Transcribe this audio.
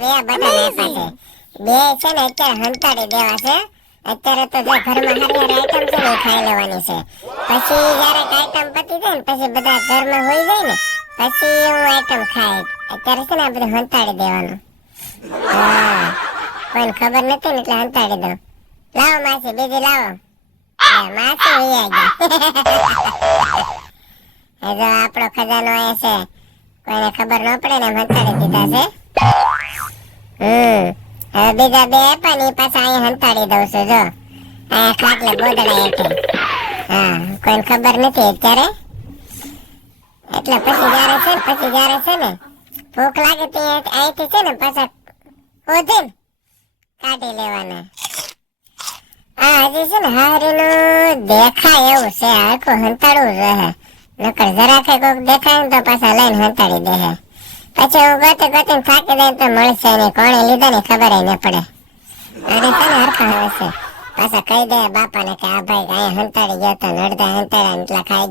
બે બટન આપ્યા છે. બે છે ને અત્યારે હંતાડી દેવા છે. અત્યારે તો જે ઘરમાં હરિયાળી આઈટમ છે ને એ ખાઈ લેવાની છે. પછી જયારે આઈટમ પતી જાય ને પછી બધા ઘરમાં હોઈ જાય ને પછી હું આઈટમ ખાય. અત્યારે છે ને આ બધું હંતાડી દેવાનું. હા, કોઈને ખબર નથી ને એટલે હંતાડી દઉં. લાવો માસી, બીજી લાવો. માસી વૈયા ગયા. જો આપણો ખજાનો અહીંયા છે, કોઈને ખબર ન પડે ને એમ હંતાડી દીધા છે. હવે બીજા બે આપ્યા ને એ પાછા અહીંયા હંતાડી દઉં છું. જો અહીંયા ખાટલે ગોદડા હેઠે. હા, કોઈને ખબર નથી અત્યારે. એટલે પછી જયારે છે ને ભૂખ લાગે તો અહીંથી છે ને પાછા શોધીને કાઢી લેવાના. આ હજી છે ને હારીનું દેખાય એવું છે, આખું હંતાડવું રહે. નકર જરાકે કોક દેખાય ને તો પાછા લઈને હંતાડી દે. પછી હું ગોતે થાકી જાય તો મળશે ને કોણે લીધા ને ખબર ન પડે. અને છે ને હરખા હવે છે પાછા કહી દે બાપાને કે આ ભાઈ અહીંયા હંતાડી ગયો તો અડધા હંતાડ્યા એટલા ખાઈ